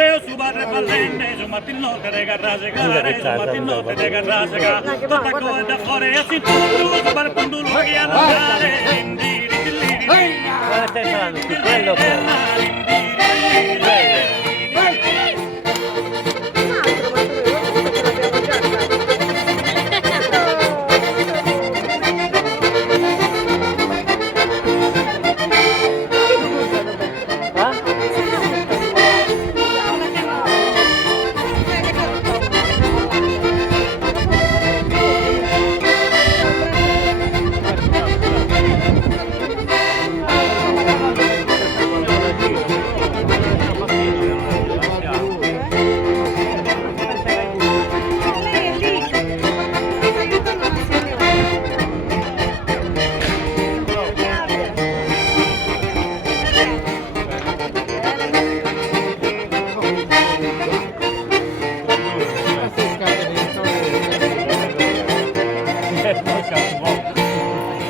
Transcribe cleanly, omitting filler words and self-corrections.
Veo su barre ballende, su Martin notte de garrasegare, su Martin notte de garrasega. Tutta cosa da fuori a si tu, su bar pendolo che andare.